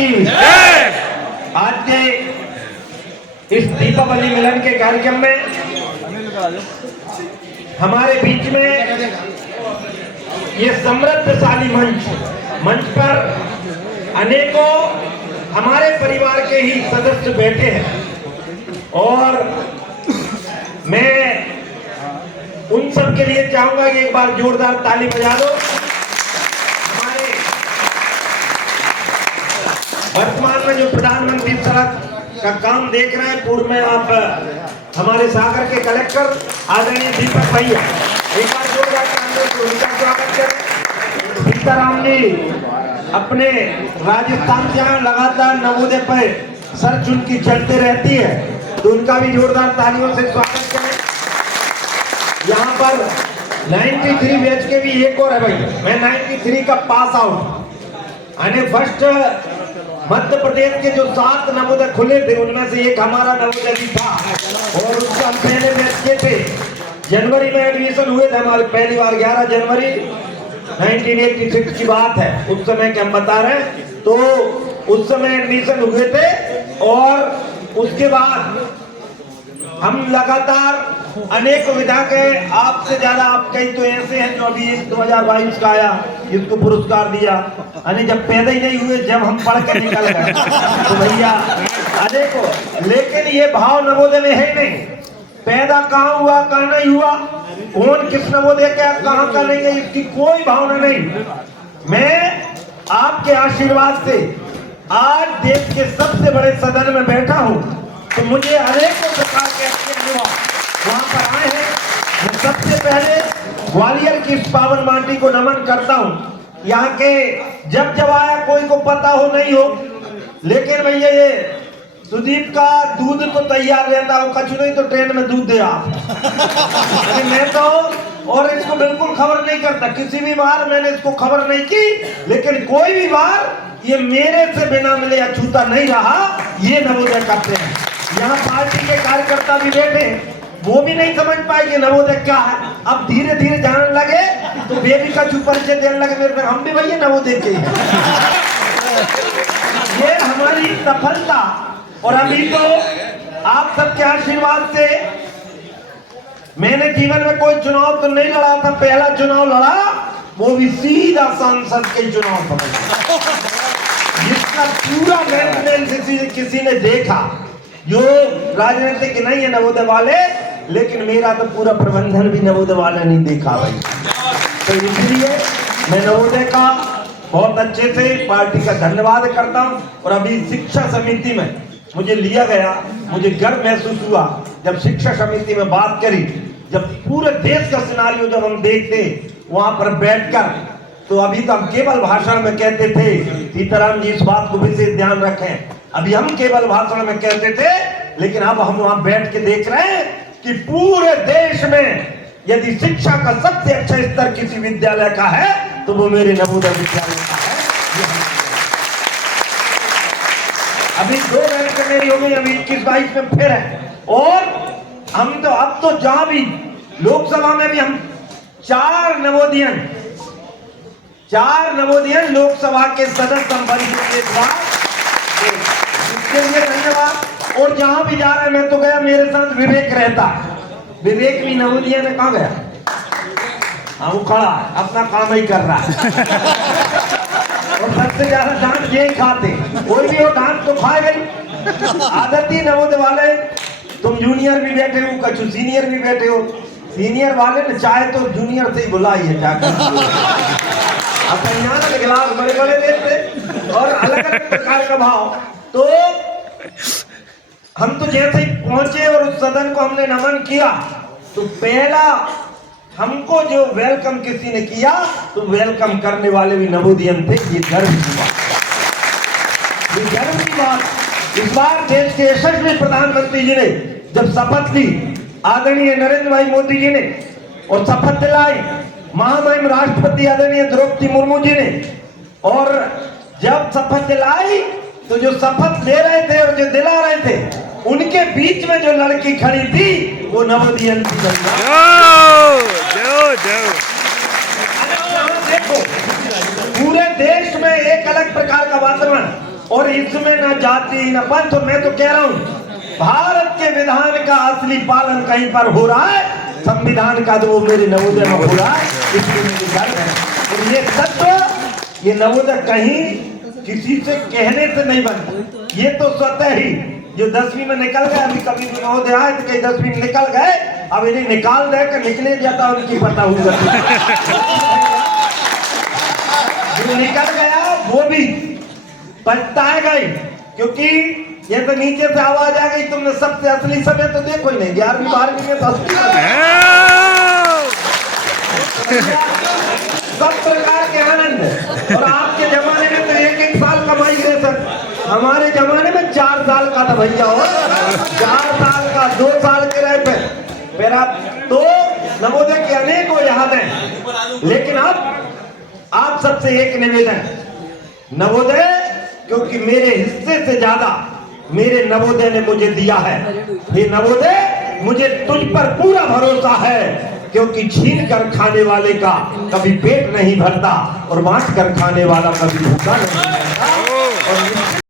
की आज के इस दीपावली मिलन के कार्यक्रम में हमारे बीच में ये समृद्धशाली मंच पर अनेकों हमारे परिवार के ही सदस्य बैठे हैं और मैं उन सब के लिए चाहूंगा कि एक बार जोरदार ताली बजा दो। हमारे वर्तमान में जो प्रधानमंत्री सड़क का काम देख रहे हैं, पूर्व में आप हमारे सागर के कलेक्टर आदरणीय दीपक भैया, एक बार जोरदार तालियों से उनका स्वागत करें। सीताराम जी अपने राजस्थान से लगातार नवोदय पर सर्च उनकी चलते रहती है, तो उनका भी जोरदार तालियों से स्वागत करें। यहाँ पर 93 बैच के भी एक और है भाई, मैं 93 का पास आउट यानी फर्स्ट मध्य प्रदेश के जो 7 नवोदय खुले थे उनमें से एक हमारा नवोदय भी था और उससे हम पहले बैच के थे। जनवरी में एडमिशन हुए थे हमारे पहली बार 11 जनवरी 1986 की बात है, उस समय के हम बता रहे हैं। तो उस समय एडमिशन हुए थे और उसके बाद हम लगातार अनेक विधा के आपसे ज्यादा आप कई तो ऐसे हैं जो अभी 2022 का आया इसको पुरस्कार दिया, यानी जब पैदा ही नहीं हुए जब हम पढ़ के निकल गए तो भैया अनेकों। लेकिन ये भाव नवोदय में है नहीं, पैदा कहाँ हुआ कहाँ नहीं हुआ, कौन किस नवोदय का कहाँ का नहीं है, इसकी कोई भावना नहीं। मैं आपके आशीर्वाद से आज देश के सबसे बड़े सदन में बैठा हूँ, तो मुझे अनेकों प्रकार के अच्छे अनुभव वहां पर आए हैं। मैं सबसे पहले ग्वालियर की इस पावन माटी को नमन करता हूँ। यहाँ के जब जब आया कोई को पता हो नहीं हो, लेकिन भैया ये सुदीप का दूध तो तैयार रहता हो, कछु नहीं तो ट्रेन में दूध दे आप। मैं तो और इसको बिल्कुल खबर नहीं करता, किसी भी बार मैंने इसको खबर नहीं की, लेकिन कोई भी बार ये मेरे से बिना मिले अछूता नहीं रहा, ये नवोदय करते हैं। यहाँ पार्टी के कार्यकर्ता भी बैठे, वो भी नहीं समझ पाए कि नवोदय क्या है। अब धीरे धीरे जानने लगे तो बेबी का परिचय देने लगे, मेरे पे हम भी भैया नवोदय के हैं। ये हमारी सफलता। और अभी तो आप सबके आशीर्वाद से मैंने जीवन में कोई चुनाव तो नहीं लड़ा था, पहला चुनाव लड़ा वो भी सीधा सांसद के चुनाव था, जिसका पूरा मेंटेनेंस किसी ने देखा। जो राजनीतिक नहीं है नवोदय वाले, लेकिन मेरा तो पूरा प्रबंधन भी नवोदय वाले नहीं देखा भाई। तो इसलिए मैं नवोदय का बहुत अच्छे से पार्टी का धन्यवाद करता हूं। और अभी शिक्षा समिति में मुझे लिया गया, मुझे गर्व महसूस हुआ जब शिक्षा समिति में बात करी, जब पूरे देश का सिनारियो जब हम देखते वहां पर बैठकर, तो अभी तो हम केवल भाषण में कहते थे, सीताराम जी इस बात को विशेष ध्यान रखें, अभी हम केवल भाषण में कहते थे, लेकिन अब हम वहां बैठ के देख रहे हैं कि पूरे देश में यदि शिक्षा का सबसे अच्छा स्तर किसी विद्यालय का है तो वो मेरे नवोदय विद्यालय का है। अभी 2 बैच मेरी हो गई, अभी 21-22 में फिर है। और हम तो अब तो जहां भी लोकसभा में भी हम 4 नवोदयन लोकसभा के सदस्य हम बन चुके बाद, इसके लिए धन्यवाद। और जहां भी जा रहे हैं, मैं तो गया, मेरे साथ विवेक रहता है, विवेक भी नवोदय में कहाँ गया, हाँ वो खड़ा है अपना काम ही कर रहा है। और सबसे ज्यादा डांट ये खाते, कोई भी हो डांट तो खाए गई, आदत ही नवोदय वाले। तुम जूनियर भी बैठे हो, कछु सीनियर भी बैठे हो, सीनियर वाले ने चाहे तो जूनियर से ही बुलाइए जाकर, गिलास बड़े बड़े देते और अलग अलग प्रकार का भाव। तो हम तो जैसे ही पहुंचे और उस सदन को हमने नमन किया, तो पहला हमको जो वेलकम किसी ने किया, तो वेलकम करने वाले भी नवोदयन थे। ये गर्व की बात, ये गर्व की बात। इस बार देश के यशस्वी प्रधानमंत्री जी ने जब शपथ ली, आदरणीय नरेंद्र भाई मोदी जी ने, और शपथ दिलाई महामहिम राष्ट्रपति आदरणीय द्रौपदी मुर्मू जी ने, और जब शपथ दिलाई तो जो शपथ ले रहे थे और जो दिला रहे थे, उनके बीच में जो लड़की खड़ी थी वो नवोदयन थी। देखो पूरे देश में एक अलग प्रकार का वातावरण, और इसमें न जाति न पंथ। मैं तो कह रहा हूँ भारत के विधान का असली पालन कहीं पर हो रहा है, संविधान का तो वो मेरे नवोदय में हो रहा है, इसलिए मेरे गर्व है। और ये तत्व, ये नवोदय कहीं किसी से कहने से नहीं बना, ये तो स्वतः ही जो 10वीं में निकल गए, अभी कभी भी नवोदय आए तो कहीं 10वीं में निकल गए, अब इन्हें निकाल दे कर निकले जाता उनकी पता होगा। जो निकल गया वो भी पछताएगा ही, क्योंकि ये तो नीचे से आवाज आ गई तुमने सबसे असली समय तो देखो ही नहीं, 11वीं 12वीं में तो सब प्रकार के आनंद। और आपके जमाने में तो 1-1 साल का माइग्रेशन, हमारे जमाने में 4 साल का था भैया, और 4 साल का 2 साल के रहे पे फिर आप तो नवोदय के अनेकों यादें। लेकिन अब आप सबसे एक निवेदन, नवोदय क्योंकि मेरे हिस्से से ज्यादा मेरे नवोदय ने मुझे दिया है, ये नवोदय मुझे तुझ पर पूरा भरोसा है, क्योंकि छीन कर खाने वाले का कभी पेट नहीं भरता और बांट कर खाने वाला कभी भूखा नहीं रहता। और